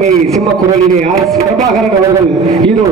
அருமை சிம்ம குரலிலே ஆர் பிரபாகரன் அவர்கள் இதோ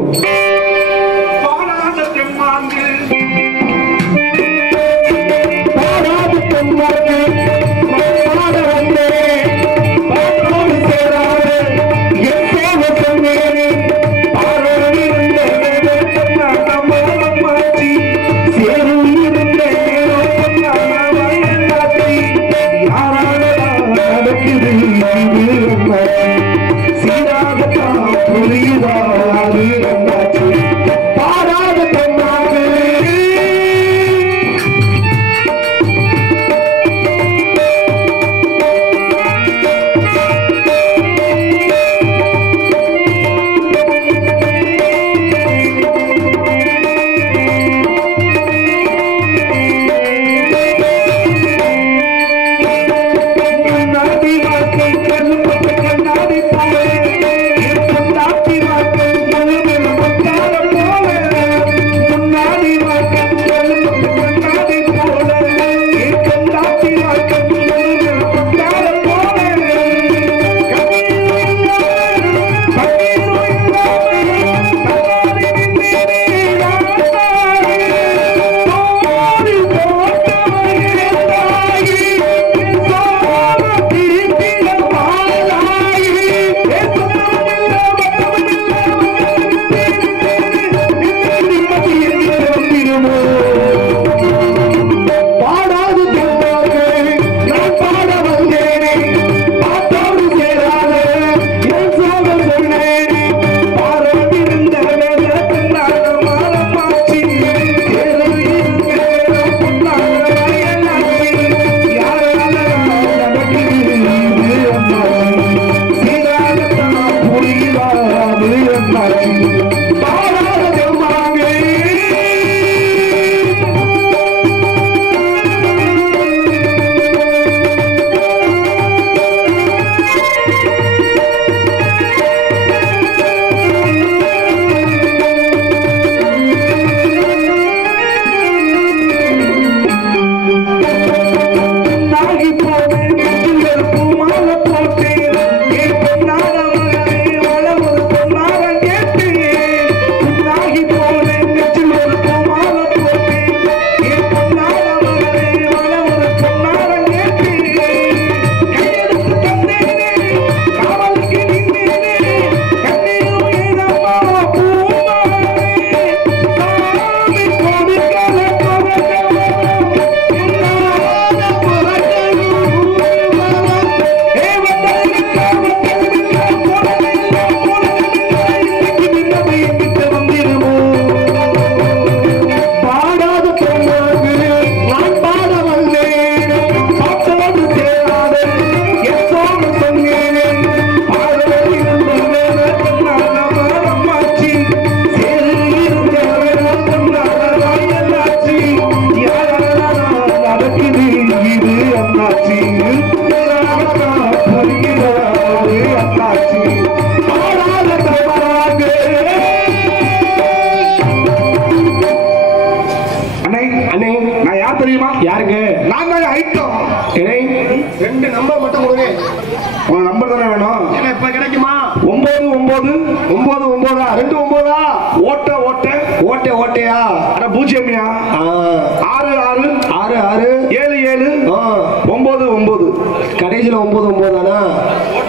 கடைசியில் 99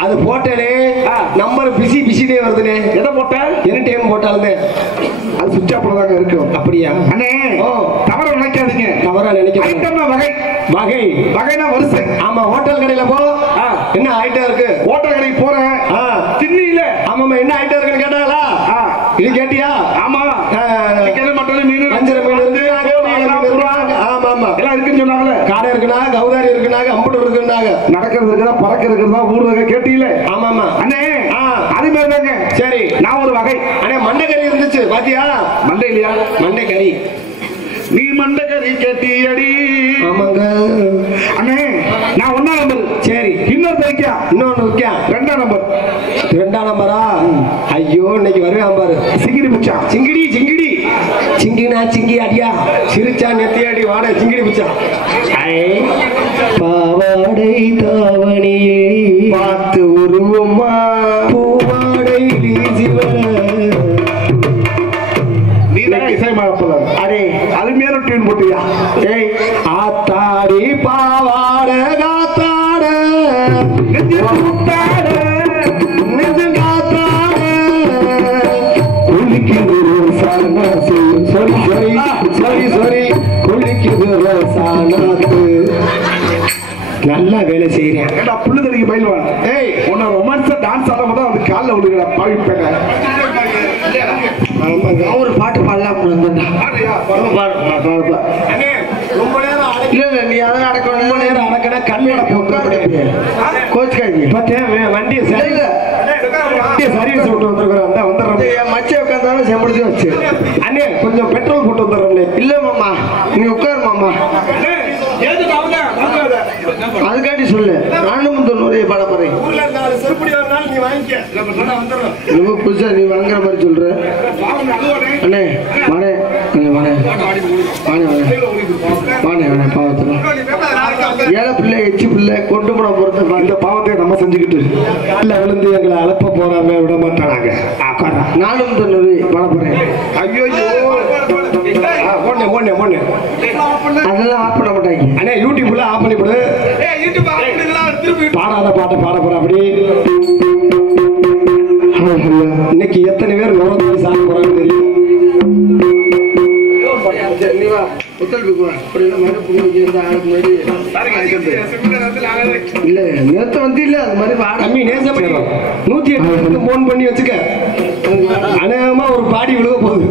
அது போட்டேனே நம்பர் பிசி பிசிதே வருதுனே எதை போட்டேன் என்ன டைம் போட்டாலுமே அது சுவிட்ச் ஆஃப் தாங்க இருக்கும். அப்படியா அண்ணே? தவற நினைக்காதீங்க. தவறா நினைக்காதீங்க. ஐட்டம்னா வகை வகை வகைனா வரிசை. ஆமா ஹோட்டல் கடையில போ என்ன ஐட்டம் இருக்கு ஹோட்டல் கடைக்கு போறேன் திண்ணில ஆமாமா என்ன ஐட்டம் இருக்குன்னு கேட்டாங்களா? இது கேட்டியா? ஆமா சிக்கன் மட்டன் மீன் வஞ்சர மீன் இருக்கு ஆமா ஆமா எல்லாம் இருக்குன்னு சொன்னாங்கல்ல. காடை இருக்குனா கவுதாரி இருக்குனா அம்புட்டு இருக்குனாங்க நடக்கிறது இருக்குதா பறக்க இருக்குதா ஊர்ல கேட்டீல? ஆமா ஆமா அண்ணே அது மாதிரி தாங்க. சரி நான் ஒரு வகை அண்ணே மண்டைக்கறி இருந்துச்சு பாத்தியா? மண்டை இல்லையா? மண்டை கறி நீ மண்டகரி கேட்டியடி. ஆமாங்க அண்ணே நான் 1ஆம் நம்பர். சரி இன்னொரு வைக்கா இன்னொன்னு வைக்கா 2ஆம் நம்பர். 2ஆம் நம்பரா? ஐயோ இன்னைக்கு வருவேன் பாரு. சிங்கிடி புச்சா சிங்கிடி சிங்கிடி சிங்கினா சிங்கி அடியா சிரிச்சா நெத்தி அடி வாட சிங்கிடி புச்சா. பாவாடை தாவணியை பார்த்து உருவமா பூவா சரி சரி சரி சரி குளிக்குது ரோசானாத்து. நல்லா வேலை செய்யறேன். ஏடா புல்லு தடிக்கு பயில்வான். ஏய் உன்னை ரொமான்ஸா டான்ஸ் ஆட போது அது கால்ல விழுகுற பாவிப்பேங்க. ஒரு பாட்டு பாடலாம். ரொம்ப நேரம் இல்ல நீ அதை அடக்க ரொம்ப நேரம் அடக்கடா கண்ணோட போட்டு கோச்சுக்காங்க. வண்டியை சரி சர்வீஸ் விட்டு வந்துருக்குறோம். அந்த வந்துடுறோம். மச்சை உட்காந்தாலும் செம்படுத்தி வச்சு அண்ணே கொஞ்சம் பெட்ரோல் போட்டு வந்துடுறோம். இல்ல மாமா நீ உட்காரு மாமா. அதுக்காண்டி சொல்லு. நானும் 90 பாட போறேன். ரொம்ப புதுசா நீ வாங்குற மாதிரி சொல்ற அண்ணே. வானே வானே வானே வானே பாவத்துல ஏழை பிள்ளை எச்சு பிள்ளை கொண்டு போட போறது. இந்த பாவத்தை நம்ம செஞ்சுக்கிட்டு இல்ல விழுந்து எங்களை அலப்ப போறாம விட மாட்டாங்க. நானும் 90 பாட போறேன். ஐயோ அதெல்லாம் ஆஃப் பண்ண மாட்டாங்க அண்ணே. யூடியூப்ல ஆஃப் பண்ணி போடு. பாடாத பாட்டை பாட போற. அப்படி இன்னைக்கு எத்தனை பேர் நுழைஞ்சு சாப்பிட போறாங்கன்னு தெரியும். இல்ல நேத்து வந்து இல்ல அது மாதிரி கம்மி நேசம் 108 போன் பண்ணி வச்சுக்க. அநேகமா ஒரு பாடி விழுக போகுது.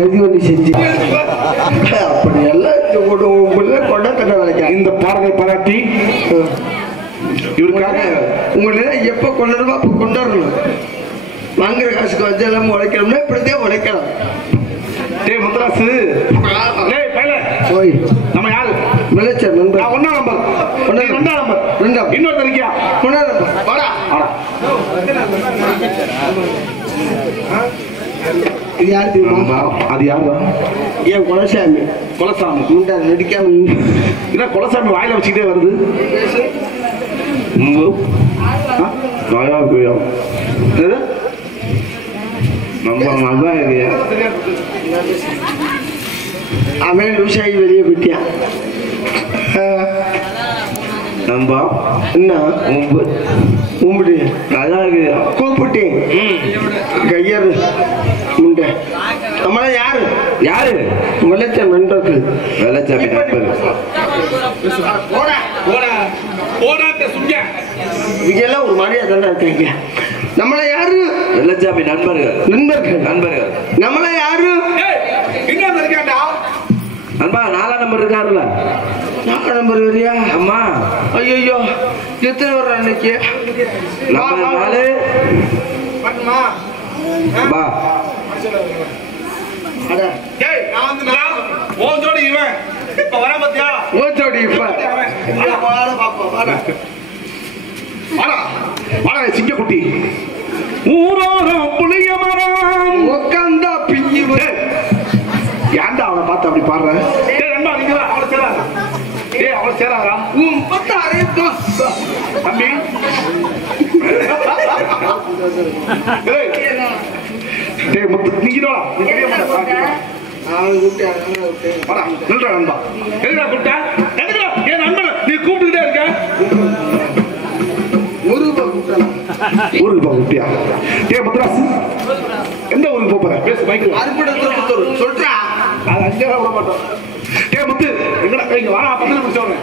சதி பண்ணி செஞ்சு அப்படி எல்லாம் கொண்டாட்ட நினைக்கிறேன். இந்த பாடலை பாராட்டி இவருக்காக உங்களை எப்ப கொண்டாடுவா அப்ப கொண்டாடணும். வாங்குற காசுக்கு வச்சு எல்லாம் உழைக்கணும்னா இப்படித்தான் உழைக்கலாம். டேய் முத்தராசு, டேய் பையல ஓய் நம்ம யாரு? விளைச்சல் நண்பர். நான் 1ஆம் நம்பர், 2ஆம் நம்பர், 2ஆம் இன்னொரு இருக்கியா? 1ஆம் நம்பர். வாடா வாடா. இது யாரு தெரியுமா? அது யாருடா? ஏன் குலசாமி. குலசாமி முண்டா நடிக்காம என்ன குலசாமி வாயில வச்சுக்கிட்டே வருது? அவன் விவசாயி வெளியே போயிட்டான். நண்பா என்ன கும்பிடு நல்லா இருக்கு. கூப்பிட்டேன் கையர் முண்டை. நம்மள யாரு யாரு? விளைச்சல் நண்பர்கள். வெள்ளச்சாமி நண்பர். இதெல்லாம் ஒரு மாதிரியா தானே இருக்கீங்க. நம்மள யாரு? வெள்ளச்சாமி நண்பர்கள். நண்பர்கள். நண்பர்கள். நம்மள யாரு? நண்பா 4ஆம் நம்பர் இருக்காருல்ல? 4ஆம் நம்பர் வரியா? அம்மா ஐயோ எத்தனை வர்ற அன்னைக்கு? நம்பர் 4. பா அட டேய் நான் வந்துடா. ஓன் ஜோடி இவன். இப்ப வர பாத்தியா? ஓச்சோடி இப்ப வாடா பாப்பா வாடா. வாடா வாடா சிங்கக்குட்டி. ஊரோரம் புளிய மரம் உக்காந்தா பிஞ்சு ஏன்டா அவனை பார்த்து அப்படி பாடுற? டேய் நண்பா நீங்க வா. அவள சேராதா? டேய் அவள சேராதா? தம்பி டேய் முத்து நீங்க வா. நீ தெரிய மாட்டா. வாடா நில்றா நண்பா. எதுடா கூப்பிட்ட? எதுடா? ஏன் நண்பன் நீ கூப்பிட்டுக்கிட்டே இருக்க? ஊருக்கு ஊருக்கு குட்டியா? டேய் முத்துராசு எந்த ஊருக்கு போற? பேசு பைக்ல. சொல்றா. அது அங்கே விட மாட்டோம். டேய் முத்து எங்கடா? இங்க வாடா பந்தல பிடிச்சவங்க.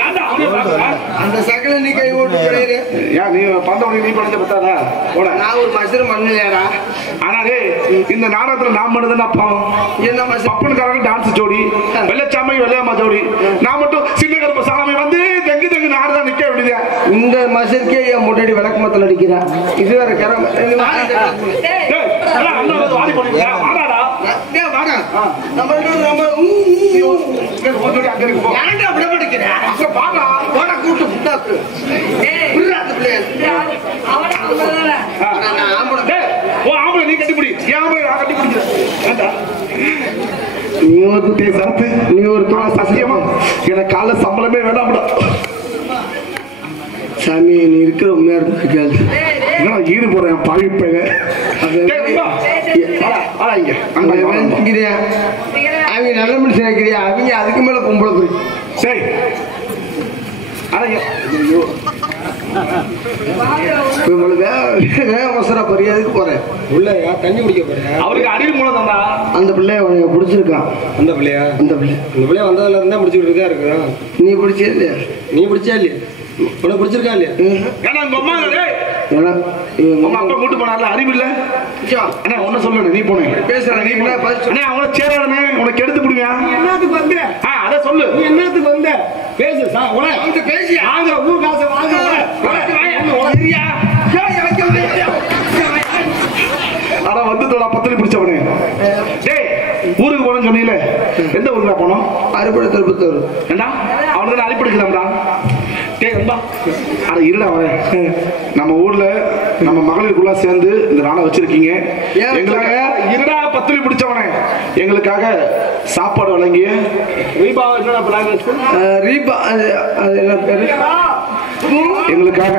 ஏன்டா அவனே பாக்குற? அந்த சகல நீ கை ஓட்டு போயிரு. ஏன் நீ பந்தவனி நீ படைச்ச பத்தாதா? போட. நான் ஒரு மசரு மண்ணில்லையாடா. ஆனா டேய் இந்த நாடகத்துல நான் மட்டும்தான் பாவம். என்ன மசரு? பப்பனுக்காரங்க டான்ஸ் ஜோடி, வெள்ளச்சாமி வெள்ளையம்மா ஜோடி. நான் மட்டும் சின்ன கருப்பு சாமி வந்து தெங்கு தெங்கு நாடுதான் நிக்க விடுதா. இந்த மசருக்கே என் முன்னாடி விளக்கமத்தில் அடிக்கிறா. இது வேற கரம். டேய் அண்ணா அண்ணா வந்து வாடி போடுறியா? வாடாடா. வாடா நம்ம அங்க இருக்கு போ. ஏன்டா அப்படி படிக்கிற? அங்க பாடா. போட கூட்டு புட்டாக்கு. புரியாத பிள்ளை. நான் ஆம்பளை. டேய் ஓ ஆம்பளை நீ கட்டி பிடி. ஏன் ஆம்பளை நான் கட்டி பிடிக்கிறேன்? ஏன்டா? நீ ஒரு டேய் சரத்து நீ ஒரு தோழ சத்தியமா எனக்கு காலைல சம்பளமே வேண்டாம்டா. சாமி நீ இருக்கிற உண்மையா இருக்காது. என்ன ஈடு போறேன் பாவி பையன். அவங்க நல்ல மனுஷன் இருக்கிறியா? அவங்க அதுக்கு மேல பொம்பளை போய் சரி அவசர பொரியாதுக்கு போறேன். உள்ளயா தண்ணி குடிக்க போறேன். அவருக்கு அடியில் மூலம் தந்தா. அந்த பிள்ளைய உனக்கு பிடிச்சிருக்கான். அந்த பிள்ளையா? அந்த பிள்ளை வந்ததுல இருந்தா முடிச்சுக்கிட்டு தான் இருக்கிறான். நீ பிடிச்சே இல்லையா? நீ பிடிச்சா இல்லையா? உனக்கு பிடிச்சிருக்கா இல்லையா? ஏன்னா உங்க அம்மா டேய் உங்க அப்பா கூட்டு போனார்ல அறிவு இல்ல? அண்ணா ஒன்ன சொல்லு நீ போனேன் பேசுற நீ அண்ணா அவங்கள சேராதனே உனக்கு எடுத்து விடுவியா? என்னத்துக்கு வந்த? அத சொல்லு. நீ என்னத்துக்கு வந்த? பேசு பேசியா? வாங்க ஊர் காசை வாங்க. ஆனா வந்து தோட பத்திரி பிடிச்சவனே. டேய் ஊருக்கு போனோம்னு சொன்னீங்களே, எந்த ஊருக்கு போனோம்? அறுபடை திருப்பத்தூர். ஏண்டா அவனுக்கு அடிப்படைக்குதாம்டா. டேய் ரொம்ப அட இருடா அவன். நம்ம ஊர்ல நம்ம மகளிருக்குள்ள சேர்ந்து இந்த நாளை வச்சிருக்கீங்க. எங்களுக்காக இருடா பத்திரி பிடிச்சவனே எங்களுக்காக சாப்பாடு வழங்கிய ரீபா என்னடா பிளான்? ரீபா அது என்ன பேரு? எங்களுக்காக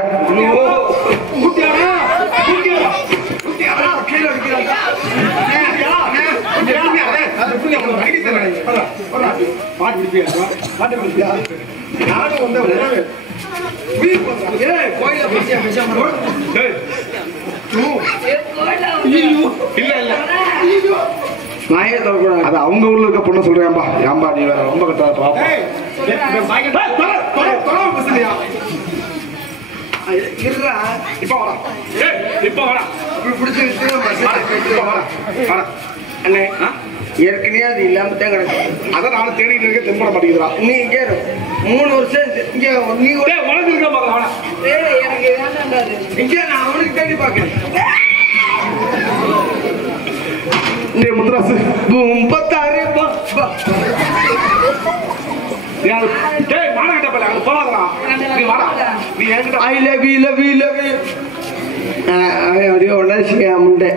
அது அவங்க ஊர்ல இருக்க பொண்ணு சொல்றேன்பா. ஏன்பா நீ வேற ரொம்ப கட்டாத பாப்பா. இப்ப வரா இப்ப வரா பிடிச்சிருக்கு. அண்ணே ஏற்கனவே அது இல்லாம தான் கிடக்கு. அதான் நானும் தேடிட்டு இருக்கேன், தென்பட மாட்டேங்குதுடா. நீ இங்கே 3 வருஷம் இங்க நீ உனக்கு இருக்க பாக்கலாம். எனக்கு வேண்டாம். இங்கே நான் அவனுக்கு தேடி பார்க்கிறேன். Muthurasu 36 I love you love you love you. அப்படியே உணர்ச்சிக்க முண்டை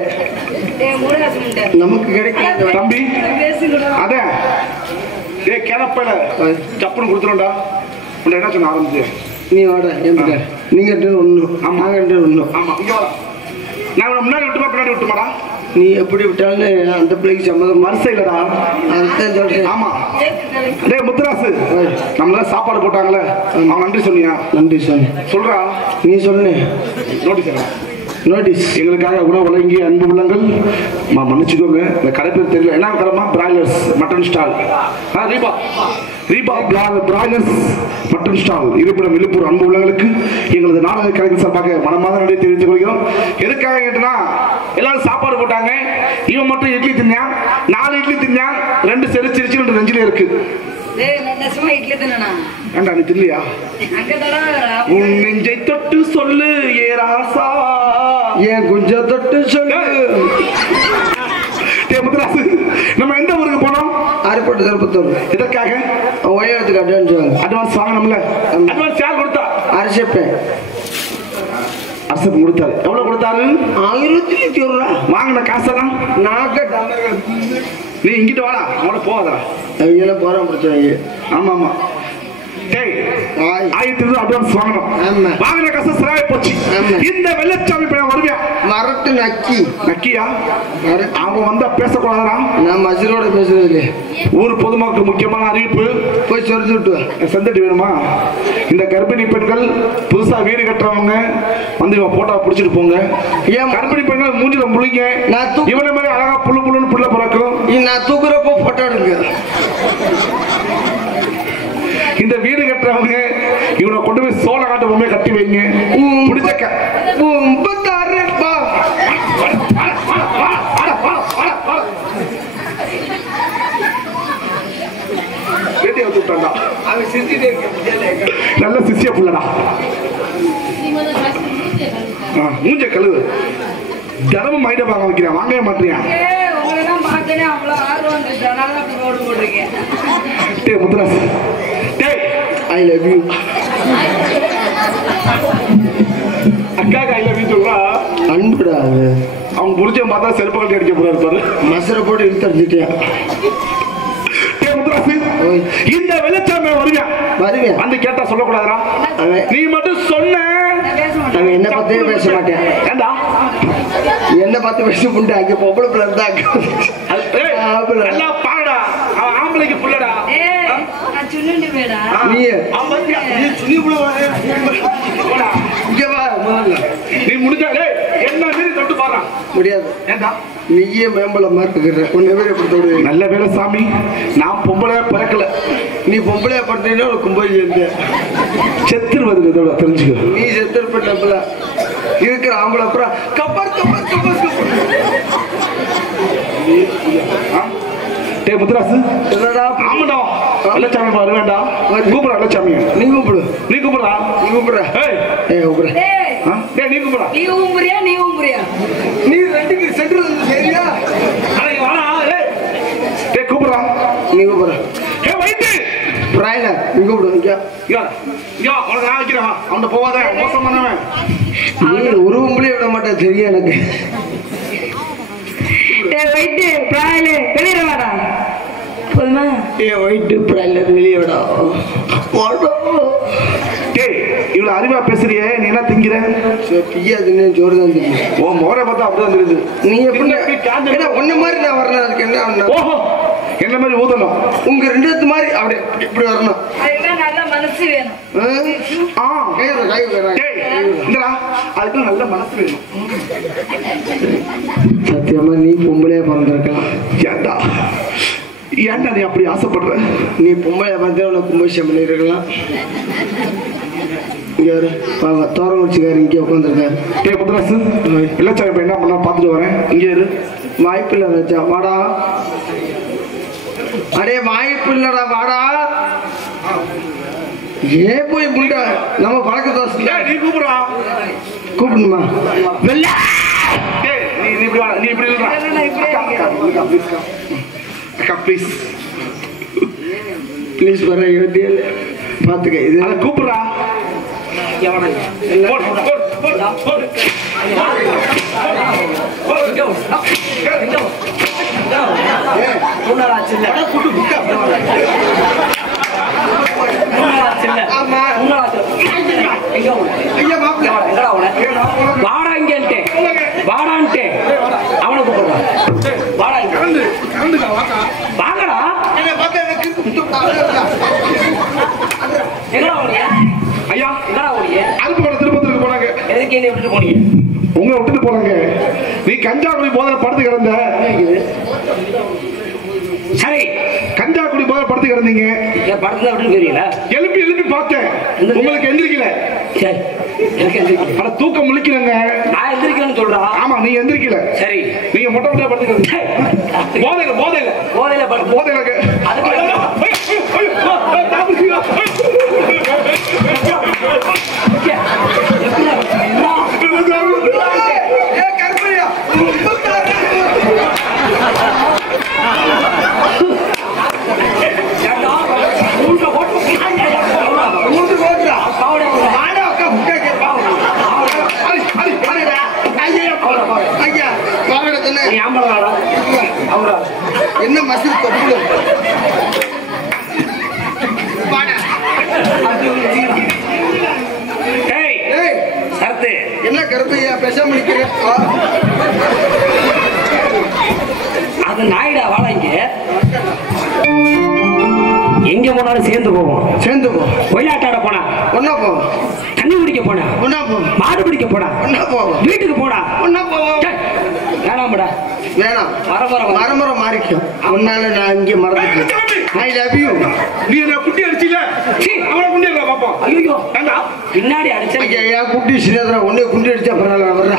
நமக்கு கிடைக்காது தம்பி. அதே கிளப்பல சப்புன்னு கொடுத்துருண்டா. என்ன சொன்ன ஆரம்பிச்சு நீ வாடா என்கிட்ட. நீங்க ஒன்றும் நாங்க ஒன்றும். ஆமா இங்க வாடா. நான் முன்னாடி விட்டுமா பின்னாடி விட்டுமாடா? நீ எப்படி விட்டாலும் அந்த பிள்ளைக்கு சம்மதம் மனசைலடா. அதுதான் சொல்றேன். ஆமா டேய் முத்துராசு, நம்மள சாப்பாடு போட்டாங்களே, அவன் நன்றி சொன்னியா? நன்றி சொன்ன சொல்றா. நீ சொல்லு. நோட்டீஸ் நோட்டீஸ் எங்களுக்காக உணவு வழங்கிய அன்பு உள்ளங்கள் மன்னிச்சுக்கோங்க. இந்த கடை பேர் தெரியல. என்ன கடமா? Broilers mutton stall. ரீபா ரீபா பிராய்லர்ஸ் மட்டன் ஸ்டால், இருப்பிடம் விழுப்புரம். அன்பு உள்ளங்களுக்கு எங்களது நாடக கலைஞர் சார்பாக மனமாத நன்றி தெரிவித்துக் கொள்கிறோம். எதுக்காக கேட்டனா, எல்லாரும் சாப்பாடு போட்டாங்க, இவன் மட்டும் இட்லி தின்னான். 4 இட்லி தின்னான், 2 செரிச்சிருச்சு, 2 நெஞ்சிலே இருக்கு. ஏண்டா நீ தில்லையா? உன் நெஞ்சை தொட்டு சொல்லு ஏ ராசா, ஏன் கொஞ்சம் தொட்டு சொல்லு. முத்துராசு, நம்ம எந்த ஊருக்கு போனோம்? ஆறுபட்டு திருப்பத்தூர். இதற்காக ஓய்வத்துக்கு அட்வான்ஸ் வாங்கணும்ல. அட்வான்ஸ் யார் கொடுத்தா? அரசப்பேன். அரசப்பன் கொடுத்தாரு. எவ்வளவு கொடுத்தாரு? 1200 ரூபா. வாங்கின காசெல்லாம் நீ இங்கிட்டு வாடா, அவனோட போகாதா. அவங்க போற முடிச்சாங்க. ஆமா ஆமா. டேய் 1000 அட்வான்ஸ் வாங்கணும். வாங்கின காசு சிராய போச்சு. இந்த வெள்ளச்சாமி பையன் வருவியா? மரட்டு நக்கியா? அவன் வந்தா பேசக்கூடாதா? நான் மசிலோட பேசுறது இல்லையே. ஊர் பொதுமக்கள் முக்கியமான அறிவிப்பு. போய் சொல்லி விட்டு செந்தட்டி வேணுமா? இந்த கர்ப்பிணி பெண்கள் புதுசா வீடு கட்டுறவங்க வந்து இவன் போட்டோ பிடிச்சிட்டு போங்க. ஏன் கர்ப்பிணி பெண்கள் மூஞ்சில முழிங்க. இவனை மாதிரி அழகா புல்லு புல்லுன்னு புள்ள பிறக்கும். நான் தூக்குறப்போ போட்டோ எடுங்க. இந்த வீடு கட்டுறவங்க இவனை கொண்டு போய் சோழ காட்டு பொம்மையை கட்டி வைங்க. பிடிச்ச 36 ரூபா. நல்ல சிசிய புள்ளடா. மூஞ்ச கழுவு. தினமும் மைட பார்க்க வைக்கிறேன், வாங்கவே மாட்டேன். Muthurasu, I love you. அக்காக்கு ஐ லவ் யூ சொல்றா. அன்புடா. அவங்க புடிச்ச பார்த்தா செருப்பு கட்டி அடிக்க போறாரு பாரு. மசரை போட்டு இழுத்து அடிச்சிட்டேன். இந்த வெள்ளச்சாமி வருவேன் வந்து கேட்டா சொல்லக்கூடாதா? நீ மட்டும் சொன்ன. அவன் என்ன பத்தியே பேச மாட்டேன். ஏண்டா என்ன பார்த்து பேச முடியாது. அங்க பொம்பளை பிள்ளை இருந்தா பாடா. அவன் ஆம்பளைக்கு புள்ளடா. நீ முடிஞ்சா என்ன மீறி தொட்டு பாரு. முடியாது. ஏண்டா நீயே மேம்பலமா இருக்கிற உன்னை பேர் எப்படி தொடு? நல்ல வேலை சாமி, நான் பொம்பளையா பிறக்கல. நீ பொம்பளையா பட்டீங்கன்னா கும்பல் இருந்த செத்துருவது தெரிஞ்சுக்க. நீ செத்துருப்ப இருக்கிற ஆம்பளை அப்புறம் கப்பர் கப்பர் கப்பர் கப்பர். முத்துராசு, ஆமாடா வெள்ளச்சாமி பாரு. வேண்டாம் கூப்பிடா வெள்ளச்சாமி. நீ கூப்பிடு. நீ கூப்பிடா. நீ கூப்பிடுற. கூப்பிடுற. நீ கூப்பிடா. நீ ஊம்புறியா நீ ஊம்புறியா? நீ ரெண்டுக்கு சென்று சரியா? கூப்பிடா. நீ கூப்பிடுற. பிராய்லர் நீ கூப்பிடு. உனக்கு நான் வைக்கிறேன். அவன் போவாத, மோசம் பண்ணவன். ஒரு உம்பளையும் விட மாட்டேன் தெரியும் எனக்கு. இவ்வளவு அறிவா பேசுறியே, நீ என்ன திங்கிற? ஜோறு தான் தெரியும். ஓ மோரை பார்த்தா அப்படிதான் தெரியுது. நீ எப்படி ஒன்ன மாதிரி நான் வரணும். அதுக்கு என்ன? ஓஹோ, என்ன மாதிரி ஊதணும். உங்க 2 மாதிரி அப்படி இப்படி வரணும். நல்ல மனசு வேணும். அதுக்கு நல்ல மனசு வேணும். சத்தியமா நீ பொம்பளையா பிறந்திருக்கலாம். ஏண்டா ஏண்டா நீ அப்படி ஆசைப்படுற? நீ பொம்பளையா பிறந்த உனக்கு கும்பாபிஷேகம் பண்ணிருக்கலாம். இங்க தோரம் வச்சுக்காரு, இங்கே உட்காந்துருக்காரு. முத்துராசு, வெள்ளச்சாமி என்ன பண்ணா பார்த்துட்டு வரேன். இங்கே இரு. வாய்ப்பு இல்லை ராஜா, வாடா. அடே வாய்ப்பு இல்லடா வாடா. ஏன் போய் புண்டா நம்ம பழக்க தோசை நீ கூப்பிடுறா. கூப்பிடணுமா? வெள்ள நீ இப்படி வா, நீ இப்படி இல்லடா. அக்கா ப்ளீஸ் ப்ளீஸ் வர யோட்டியல் பார்த்துக்க. இது அதை கூப்பிடுறா. வாடான்ட்டு அவனை கூப்பிடுறான். வாங்கடா. ஐயா என்னடா ஓடிய? அதுக்கு போன திருப்பத்துக்கு போனாங்க. எதுக்கு என்ன விட்டுட்டு போனீங்க? உங்களை விட்டுட்டு போனாங்க. நீ கஞ்சாக்குடி போதில் படுத்து கிடந்த. சரி, கஞ்சாக்குடி போதில் படுத்து கிடந்தீங்க. என் படத்துல விட்டு போயிருக்கீங்களா? எழுப்பி எழுப்பி பார்த்தேன், உங்களுக்கு எந்திரிக்கல. சரி, எனக்கு எந்திரிக்கல. ஆனா தூக்கம் முழிக்கலங்க. நான் எந்திரிக்கலன்னு சொல்றா. ஆமா, நீங்க எந்திரிக்கல. சரி, நீங்க மொட்டை மொட்டையா படுத்து கிடந்தீங்க. போதையில போதையில போதையில படுத்து போதையில என்ன மசில் சரத்து என்ன கருப்பையா பேசாம நிக்கிறேன். அது நாயிடா வாடா. எங்க போனாலும் சேர்ந்து போவோம். சேர்ந்து போ. ஒயிலாட்டாட போனா ஒன்னா போ. தண்ணி குடிக்க போனா ஒன்னா போ. மாடு பிடிக்க போனா ஒன்னா போ. வீட்டுக்கு போனா ஒன்னா போவோம். வேணாம்டா. வேணாம். மரமரம் மாறிக்கும். அவனால நான் இங்கே மறந்துட்டேன். I love you. நீ என்ன குட்டி அடிச்சில? அவனை குண்டி அடிடா பாப்பா. ஐயோ பின்னாடி அடிச்சா. ஐயா குட்டி சின்னதா ஒன்னே குண்டி அடிச்சா பரவாயில்ல. வர்றா.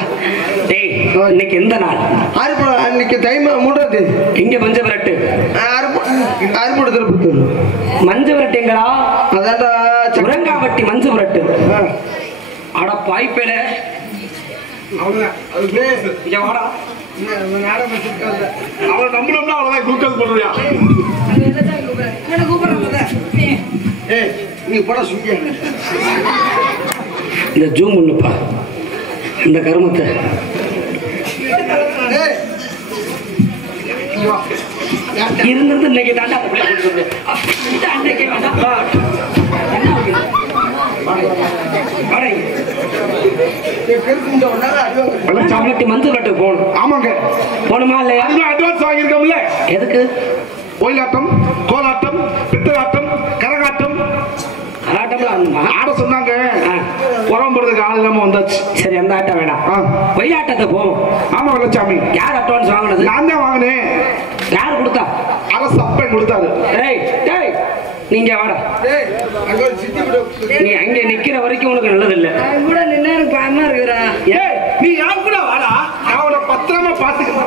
டேய், இன்னைக்கு எந்த நாள்? அன்னைக்கு தைமா மூடாது. இங்க மஞ்ச விரட்டு. அறுபடு திருப்பத்தூர் மஞ்ச விரட்டுங்களா? அதான்டா உரங்காவட்டி மஞ்ச விரட்டு. அட பாய்ப்பேல. வாடா. அவனை நம்பணும்னா அவ்வளவுதான் குளுக்கோஸ் போடுறியா? நீ போட சுங்க. இந்த ஜூம் பண்ணுப்பா இந்த கருமத்தை. இருந்திருந்து இன்னைக்கு தாண்டா அன்னைக்கு மஞ்சள் கட்டு போகணும். ஆமாங்க, போகணுமா இல்லையா? அட்வான்ஸ் வாங்கியிருக்கோம்ல. எதுக்கு? ஒயிலாட்டம், கோலாட்டம், பித்தலாட்டம், கரகாட்டம் ஆட சொன்னாங்க. உரம் போடுறதுக்கு ஆள் இல்லாம வந்தாச்சு. சரி, அந்த ஆட்டம் வேணாம். ஒயிலாட்டத்தை போவோம். ஆமா வெள்ளச்சாமி. யார் அட்வான்ஸ் வாங்கினது? நான் தான் வாங்கினேன். யார் கொடுத்தா? அரசு அப்பை கொடுத்தாரு. நீங்க வாடா. நீ அங்க நிக்கிற வரைக்கும் உனக்கு நல்லது இல்ல. கூட நின்று எனக்கு பயமா இருக்குறா. நீ யார் கூட வாடா, நான் உன பத்திரமா பாத்துக்கிறேன்.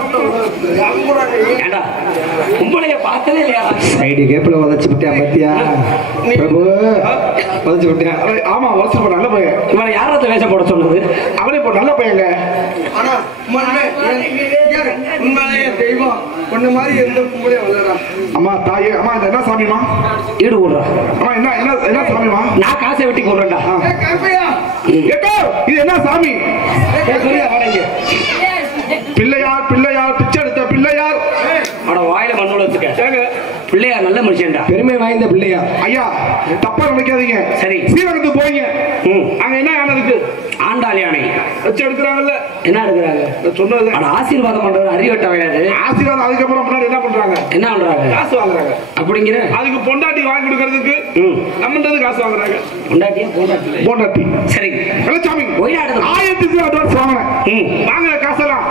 உங்களைய பார்த்ததே இல்லையா? சைடு கேப்ல உதச்சு விட்டியா பத்தியா? பிரபு உதச்சு விட்டியா? ஆமா, உதச்சு போட நல்ல பையன். இவனை யாரத்தை வேஷ போட சொன்னது? அவனே இப்போ நல்ல பையங்க. ஆனா உண்மையிலேயே தெய்வம் பொண்ணு மாதிரி எந்த பொம்பளையா வளரா? அம்மா தாயே, அம்மா இந்த என்ன சாமிமா? ஈடு போடுறா. அம்மா என்ன என்ன என்ன சாமிமா? நான் காசை வெட்டி போடுறேன்டா. இது என்ன சாமி? பிள்ளையார் பிள்ளையார் பிச்சை எடுத்த பிள்ளையார். வாயில மண்ணோட பிள்ளையார் நல்ல மனுஷன்டா. பெருமை வாய்ந்த பிள்ளையார். ஐயா தப்பா நினைக்காதீங்க. சரி, சீரகத்துக்கு போறீங்க. அங்க என்ன யானை இருக்கு? ஆண்டாள் யானை வச்சு எடுக்கிறாங்கல்ல. என்ன எடுக்கிறாங்க? சொன்னது ஆசீர்வாதம் பண்றது அறிவட்ட வயாது. ஆசீர்வாதம் அதுக்கப்புறம் முன்னாடி என்ன பண்றாங்க? என்ன பண்றாங்க? காசு வாங்குறாங்க. அப்படிங்கிற அதுக்கு பொண்டாட்டி வாங்கி கொடுக்கறதுக்கு நம்மன்றது காசு வாங்குறாங்க. பொண்டாட்டி பொண்டாட்டி. சரி வெள்ளச்சாமி, ஒயிலாட்டத்துக்கு 1000 அட்வான்ஸ் வாங்கினேன். வாங்குற காசெல்லாம்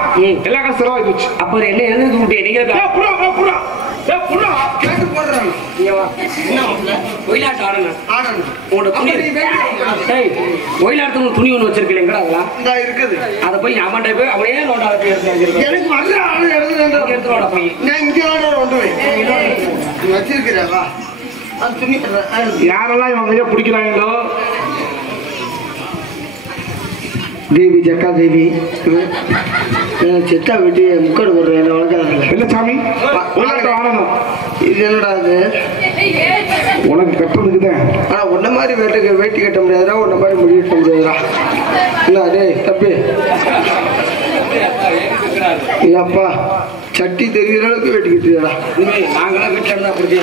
எல்லா காசு செலவாகி போச்சு. அப்ப என்ன எழுதுக்கு முட்டிய நீங்க கேட்டு போடுறாங்க. ஒயிலாட்டம் ஆடணும். ஆடணும். உங்களோட துணி ஒயிலாட்டத்துக்கு துணி ஒன்று வச்சிருக்கீங்களா அதெல்லாம் இந்தா இருக்குது. அதை போய் அவன்கிட்ட போய் அப்படியே நோண்டாத போய் எடுத்து எனக்கு வர்ற ஆளு எடுத்துவாட போய் நான் இங்க கொண்டுவேன். வச்சிருக்கிறேன். அது துணி யாரெல்லாம் இவங்க கையை பிடிக்கிறாங்களோ தேவி ஜக்கா தேவி செத்தா வெட்டி முக்கடு போடுறேன். என்ன வளர்க்காத வெள்ளச்சாமி ஒயிலாட்டம் ஆடணும். இது என்னடா அது? உனக்கு கட்டுறதுக்கு தான். ஆனா உன்ன மாதிரி வேட்டி கட்ட முடியாதுடா, உன்ன மாதிரி முடி கட்ட முடியாதுடா. என்ன டேய் தம்பி, அப்பா சட்டி தெரிகிற அளவுக்கு வெட்டி கட்டுறியாடா? நாங்களாம் வீட்டில் தான் அப்படி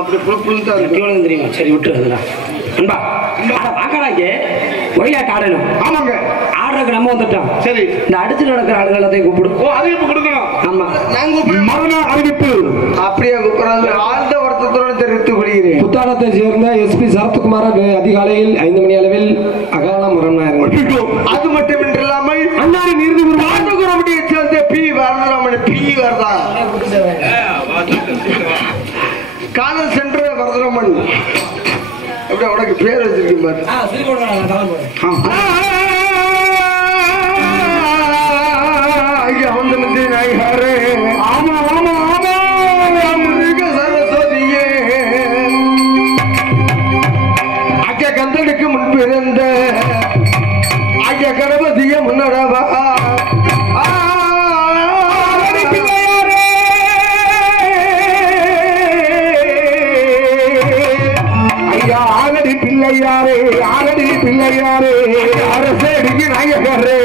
அப்படி புல் தான் இருக்கு. தெரியுமா? சரி விட்டுருதுடா அன்பா. வாங்கடாங்க ஒயிலாட்டம் ஆடணும். ஆமாங்க, ஆடுறதுக்கு நம்ம வந்துட்டோம். சரி. இந்த அடிச்சு நடக்கிற ஆளுகள் எல்லாத்தையும் கூப்பிடு. ஓ அதையும் இப்ப கொடுக்கணும். ஆமா, நாங்க மரண அறிவிப்பு அப்படியே கூப்பிடாது. ஆழ்ந்த வருத்தத்தோடு தெரிவித்துக் கொள்கிறேன். புத்தாளத்தை சேர்ந்த எஸ்பி சரத்குமார் அதிகாலையில் 5 மணி அளவில் அகால மரணம். அது மட்டுமின்றில்லாமல் அண்ணாரி நீர்ந்து ஆட்டோகிராமட்டியை சேர்ந்த பி வரதராமன் பி வரதா காதல் சென்ற வரதராமன் எப்படி உனக்கு பேர் வச்சிருக்கேன் பாரு. ஐயா வந்து நாயகாரே. ஆமா ஆமா ஆமா சரஸ்வதியே அக்க கந்தனுக்கு முன்பு இருந்த ஐயா கணபதிய முன்னடவா பிள்ளையாரே ஆலடி பிள்ளையாரே அரசடிக்கு நாயகரே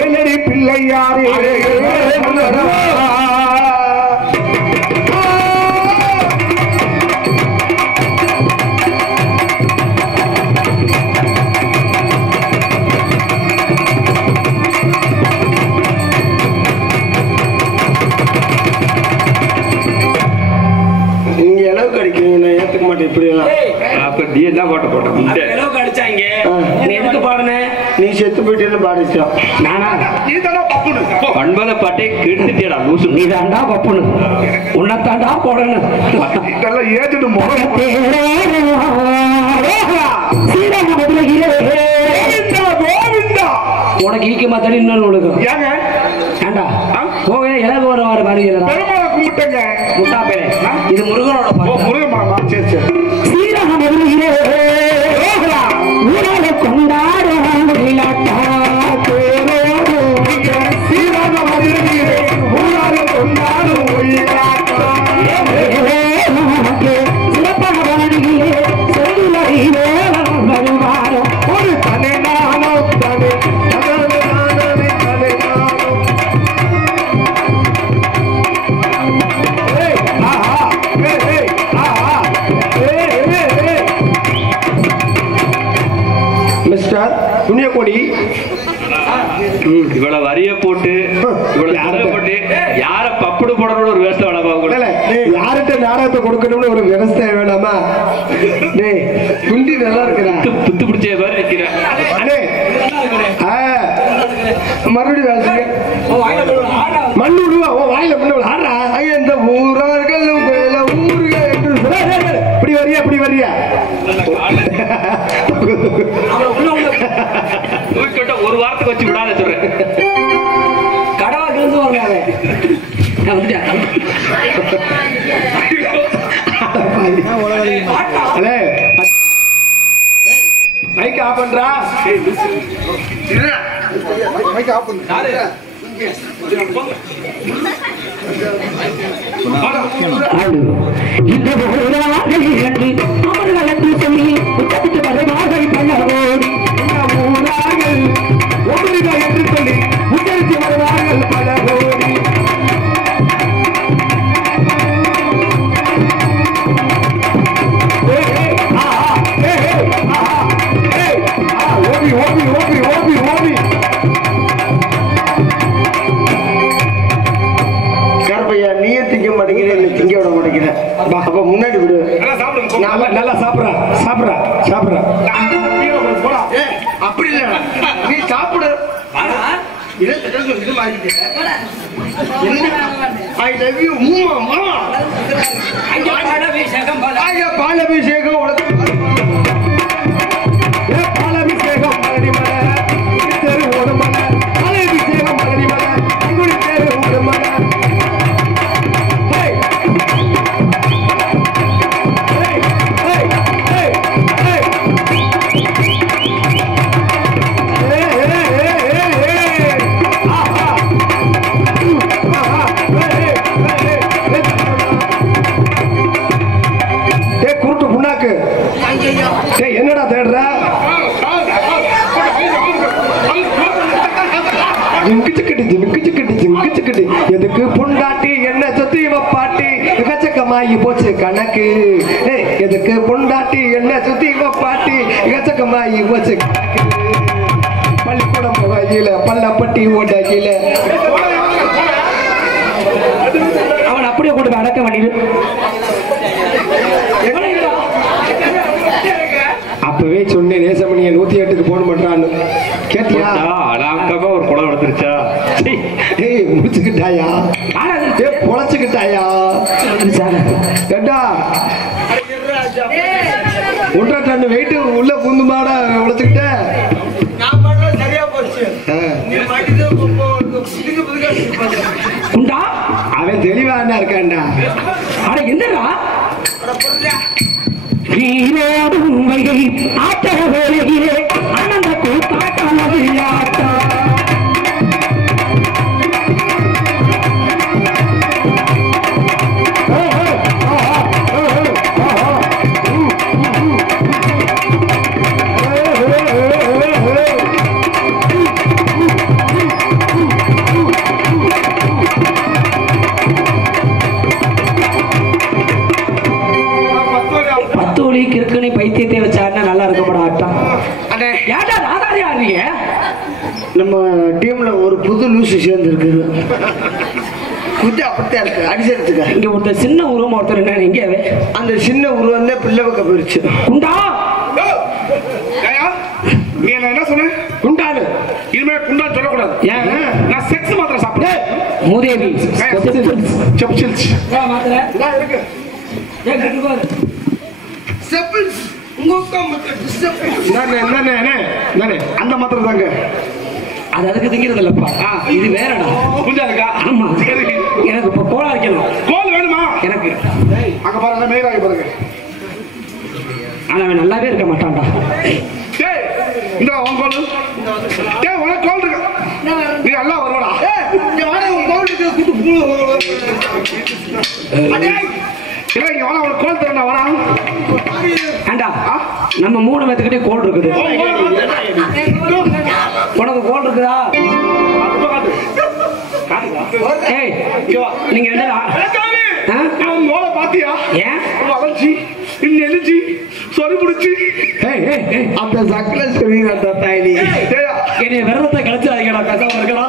ஏழடி பிள்ளையாரே நீங்க அளவு கிடைக்கும். நான் ஏத்துக்க மாட்டேன் இப்படி எல்லாம். நீ எதுக்கு பாடுன? நீ செத்து போயிட்டு பாடிச்சான். நானா? பண்பத பாட்டை கெடுத்துட்டியடா லூசு. நீ தாண்டா பப்புனு உன்னத்தாண்டா போடணும். இதெல்லாம் ஏத்துட்டு முகம் உனக்கு ஈக்கமா தடி இன்னொன்று கொடுக்கும். ஏங்க ஏண்டா போக எனக்கு ஒரு வாரம் மாதிரி பெருமாளை கும்பிட்டுங்க. முட்டா பேரே, இது முருகனோட ஓ பாட்டு. முருகன் மாமா, சரி சரி. ஒரு தனி நானும் தனி மிஸ்டர் புண்ணியகோடி இவ்வளவு வரிய போட்டு இவ்வளவு செலவு போட்டு யார பப்படு போடணும்னு ஒரு வேஸ்ட் வளர்ப்பாங்க. யார்கிட்ட நாடகத்தை கொடுக்கணும்னு ஒரு விவசாயம் வேணாமா? டேய் குண்டி நல்லா இருக்கிறா, துத்து பிடிச்ச மாதிரி இருக்கிறேன். மறுபடியும் வாசிங்க. மண்ணு விடுவா உன் வாயில மண்ணு ஆடுறா. இந்த ஊரார்கள் ஊருக என்று இப்படி வரியா இப்படி வரியா தூக்கிட்ட ஒரு வாரத்துக்கு வச்சு விடாத சொல்றேன். கடவா கிழந்து வாங்க மைக் ஆஃப் பண்றா. மைக் ஆஃப் பண்றா. இந்த அவர்கள் என்று சொல்லி உச்சத்துக்கு வருவார்கள் பலரோடி. ஊரார்கள் ஒன்றுக என்று சொல்லி உச்சரித்து வருவார்கள் பல கோடி. ஓபி ஓபி ஓபி ஓபி ஓபி கருப்பையா நீயே திங்க மாட்டேங்கிறேன், இல்லை திங்க விட மாட்டேங்கிறேன். அப்ப முன்னாடி விடு. நல்லா சாப்பிட்றா சாப்பிட்றா சாப்பிட்றா. அப்படி இல்ல நீ சாப்பிடு. ஐ லவ் யூ மூமா பாலாபிஷேகம் பாலாபிஷேகம் மலடி மலை தெரு ஒரு மலை பாலாபிஷேகம் மலடி மலை உங்களுடைய பேரு ஒரு மலை என்னடா தேடுற எதுக்கு பொண்டாட்டி என்ன சொத்தி பாட்டி எகச்சக்கமாயி போச்சு கணக்கு எதுக்கு பொண்டாட்டி என்ன சுத்தி பாட்டி எகச்சக்கமாயி போச்சு கணக்கு பள்ளிக்கூடம் போகையில பள்ளப்பட்டி ஓடையில அவன் அப்படியே கொண்டு அடக்க வேண்டியது. அப்பவே சொன்னேன் நேசமணியை 108க்கு போன் பண்றான்னு கேட்டியா? அனாமக்கமா ஒரு குளம் எடுத்துருச்சா? ஏய் முடிச்சுக்கிட்டாயா? பொழைச்சுக்கிட்டாயா? ஏண்டா 1.5 டன் வெயிட் உள்ள புந்து மாட உழைச்சுக்கிட்ட அவன் தெளிவா என்ன இருக்கான்டா. அட என்னடா நீரோடும் வைகை ஆட்ட வேளையிலே ஆனந்த கூத்தாட்டம் விளையாட்டம் கிறுக்குன்னு பைத்தியத்தை வச்சாருன்னா நல்லா இருக்கப்பட ஆட்டம். ஏன்டா ராதாரி ஆடுறீங்க? நம்ம டீம்ல ஒரு புது லூசு சேர்ந்து இருக்குது. குட்டி அப்படித்தான் இருக்கு அடிச்சதுக்கு. இங்க ஒருத்தர் சின்ன உருவம் ஒருத்தர் என்ன எங்க அந்த சின்ன உருவம் தான் பிள்ளை பக்கம் போயிருச்சு. குண்டா நீ என்ன சொன்ன? குண்டாடு இனிமே குண்டான்னு சொல்லக்கூடாது. ஏன்? நான் செக்ஸ் மாத்திரை சாப்பிட்டேன். மூதேவி செப்சில்ஸ் மாத்திரை இருக்கு. அந்த மாத்திரை தாங்க. அது அதுக்கு திங்கிறது இல்லப்பா. இது வேறடா. புரிஞ்சா இருக்கா? ஆமா. எனக்கு இப்ப கோலா இருக்கணும். கோல் வேணுமா? எனக்கு அங்க பாருங்க மேலாகி பாருங்க. ஆனா அவன் நல்லாவே இருக்க மாட்டான்டா. டேய் இந்த உன் கோல். டேய் உனக்கு கோல் இருக்கு. நீ எல்லாம் வருவடா. இங்க வாடா உன் கோல் இருக்கு குட்டு புளு. இல்ல இங்க வாடா உனக்கு கோல் தரேன் வரா. ஏண்டா நம்ம 3 பேத்துக்கிட்டே கோல் இருக்குது. உனக்கு கோல் இருக்குதா? ஏய் நீங்க என்னடா அவன் மோள பாத்தியா? ஏன் வளர்ச்சி நெலிச்சி சொறி புடிச்சு அந்த சக்கல சொல்லி அந்த தாயி என்னைய விரதத்தை கழிச்சாதீங்கடா. கஷ்டமா இருக்கடா.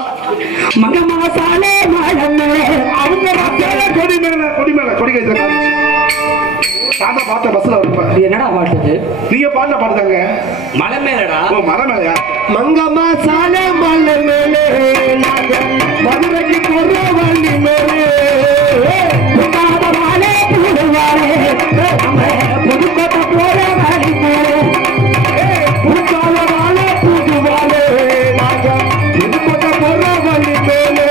மகமாசாலே மாடமே அவங்க கொடி மேல கொடி கைத்துல நான் பார்த்த பஸ்ல இருப்பேன். என்னடா பாட்டுது? நீங்க பாடின பாடுதாங்க மலை மேலடா. ஓ மலை மேலையா? மங்கம்மா சாலை மலை மேலே மதுரைக்கு போற வண்டி மேலே வாழே புதுவாழே புதுக்கோட்டை போற வழி புதுக்கால வாழை புது வாழை நாங்க புதுக்கோட்டை போற வண்டி மேலே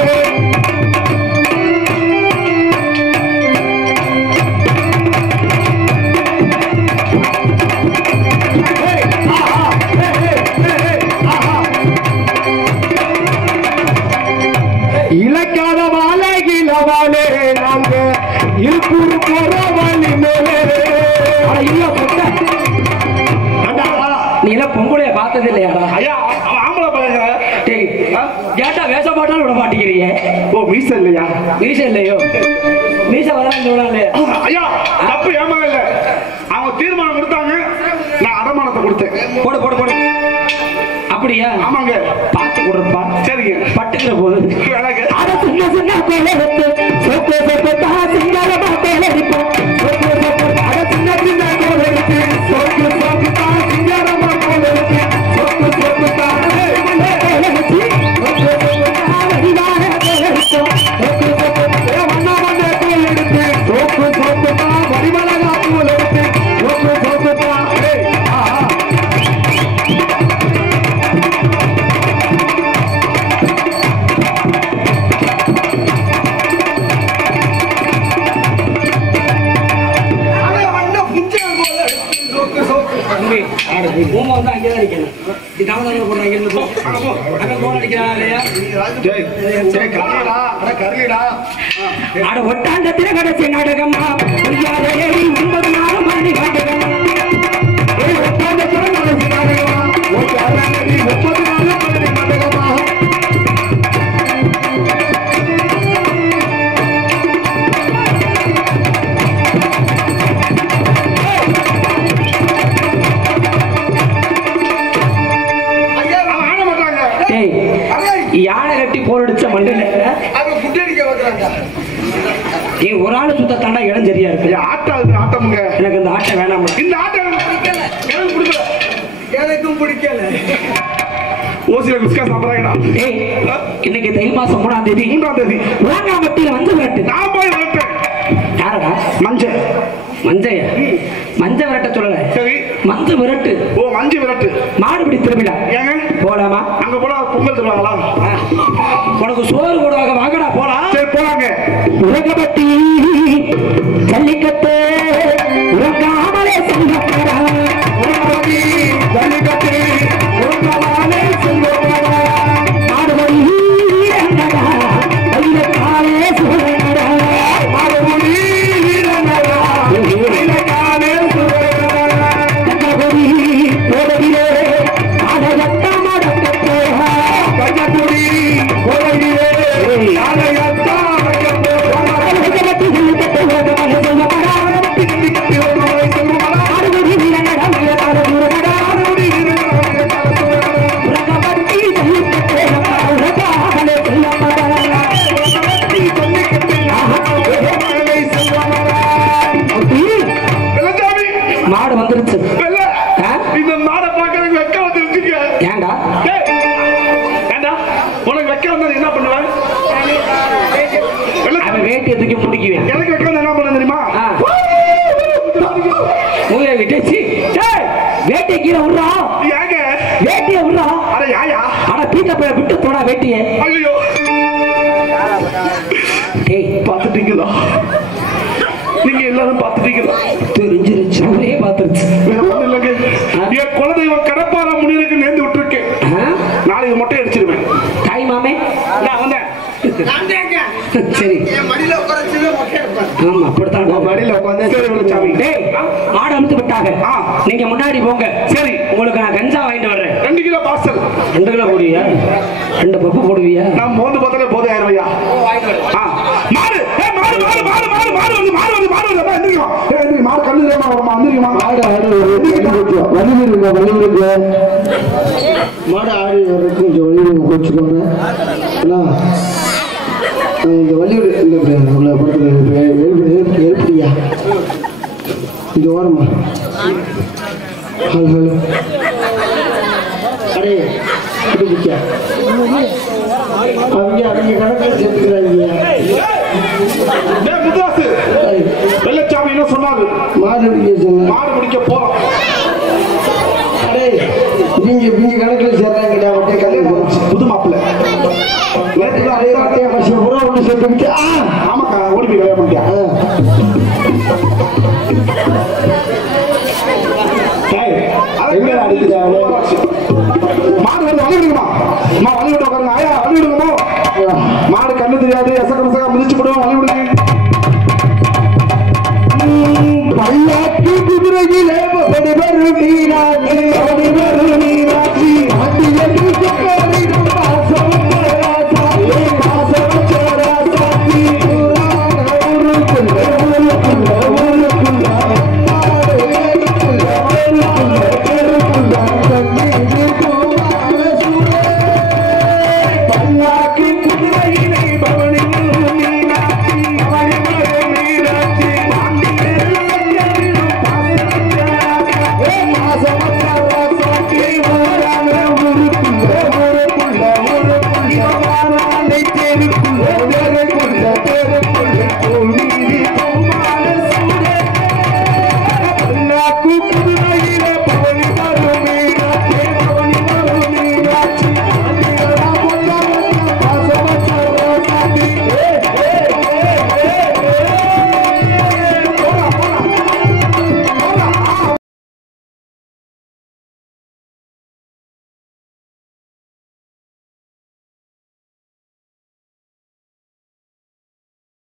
இலக்காத வாழை கிளவாலே நாங்க இருப்பூர் போற வழி மேலே நீ எல்லாம் பொம்பளைய பார்த்தது இல்லையாடா? ஐயா அவன் ஆம்பளை பையங்க. டேய் கேட்டா வேஷ போட்டாலும் விட மாட்டேங்கிறீங்க. ஓ மீச இல்லையா? மீச இல்லையோ? மீச வராது. ஐயா தப்பு ஏமா இல்ல. அவங்க தீர்மானம் கொடுத்தாங்க, நான் அடமானத்தை கொடுத்தேன். போடு போடு போடு. அப்படியா? ஆமாங்க. பார்த்து கொடுப்பா. சரிங்க. பட்டுக்கிற போது எனக்கு சின்ன சின்ன கோலை வைத்து சொத்து சொத்து தான் சிங்களமா கோலடிப்போம் சொத்து சொத்து அட சின்ன சின்ன கோலை வைத்து சொத்து சொத்து தான் சிங்களமா கோலடிப்போம் சொத்து சொத்து தான் கோலை வச்சு சொத்து சொத்து தான் அட ஒட்டாண்ட திரகடசி நாடகமா 9 நாள் மணி நாடகம் ஒட்டாண்ட திரகடசி நாடகமா 30 நாள் மணி நாடகமா யானை கட்டி போரடிச்ச மண்டல நீ ஒரு ஆளு சுத்த தாண்டா இடம் சரியா இருக்கு ஆட்டமுங்க எனக்கு இந்த ஆட்டம் வேணாம் இந்த ஆட்டம் எனக்கும் பிடிக்கல ஓசில குஸ்கா சாப்பிடுறாங்கடா இன்னைக்கு தை மாசம் 3ஆம் தேதி ஊராங்கப்பட்டியில வந்து விரட்டு நான் போய் விரட்டேன் யாரடா மஞ்சள் மஞ்சையா மஞ்ச விரட்ட சொல்லல சரி மஞ்ச விரட்டு ஓ மஞ்சள் விரட்டு மாடுபிடி திருவிழா ஏங்க போலாமா அங்க போனா பொங்கல் தருவாங்களா உனக்கு சோறு போடுவாங்க வாங்கடா போலாம் சரி போலாங்க உலகப்பட்டி ஜல்லிக்கட்டு உறங்காமலே செல்வப்படா உலகப்பட்டி ஜல்லிக்கட்டு உறங்காமலே செல்வப்படா மாடுபடி வீரங்கடா கையில காலே சுழங்கடா மாடுபடி வீரங்கடா கையில காலே சுழங்கடா கண்ணபடி கோடவிலே ஆடகட்ட மாடக்கட்டே கண்ணபடி கோடவிலே ஆடகட்ட மாடு வந்துருச்சு இந்த மாடை பார்க்கறதுக்கு வெக்க வந்துருச்சுங்க ஏண்டா ஏண்டா உனக்கு வெக்க வந்தா என்ன பண்ணுவேன் அவன் வேட்டியை தூக்கி பிடிக்குவேன் எனக்கு வெக்க வந்தா என்ன பண்ண தெரியுமா மூளை விட்டுச்சு வேட்டியை கீழே விடுறா ஏங்க வேட்டியை விடுறா அட யாயா ஆனா பீட்ட போய் விட்டு போடா வேட்டியை ஐயோ பாத்துட்டீங்களா நீங்க எல்லாரும் பாத்துட்டீங்களா தெரிஞ்சிருச்சு அவரே பாத்துருச்சு வேற ஒண்ணும் இல்லைங்க என் குலதெய்வம் கடப்பாரா முனிவருக்கு நேர்ந்து விட்டுருக்கேன் நாளைக்கு மொட்டை அடிச்சிருவேன் தாய் மாமே நான் வந்தேன் சரி மடியில உட்கார ஆமா அப்படித்தான் மடியில உட்காந்து சாமி டேய் மாடு அழுத்து விட்டாங்க நீங்க முன்னாடி போங்க சரி உங்களுக்கு நான் கஞ்சா வாங்கிட்டு வர்றேன் 2 கிலோ பார்சல் 2 கிலோ போடுவியா 2 பப்பு போடுவியா நான் மோந்து பார்த்தாலே போதே ஆயிரம் மாடு மாடு மாடு மாடு மாடு மாடு வந்து மாடு வந்து மாடு வந்து எந்திரிக்குமா எந்திரி மாடு கண்ணு தேமா வரமா எந்திரிக்குமா மாடு ஆடு வலி இருக்கு மாடு ஆடு கொஞ்சம் வலி கோச்சுக்கோங்க இந்த வள்ளியோட இந்த எழுப்பியா இந்த ஓரமா ஹலோ ஹலோ அடே பிடிக்கா அவங்க கணக்கில் சேர்த்துக்கிறாங்க வெள்ளச்சாமி என்ன சொன்னாரு மாடு மாடு பிடிக்க போறோம் அடே நீங்க கணக்கில் சேர்றாங்கடா அப்படியே கல்யாணம் போச்சு புது மாப்பிள்ள ஆமாக்கா ஓடி போய் கல்யாணம் பண்ணிட்டியா மாடு வந்து வழி விடுங்கம்மா அம்மா வழி விட்டு உட்காருங்க ஆயா வழி விடுங்கம்மா மாடு கண்ணு தெரியாது எசக்க மிதிச்சு விடுவோம் வழி விடுங்க பல்லாக்கு குதிரையிலே வீராட்சி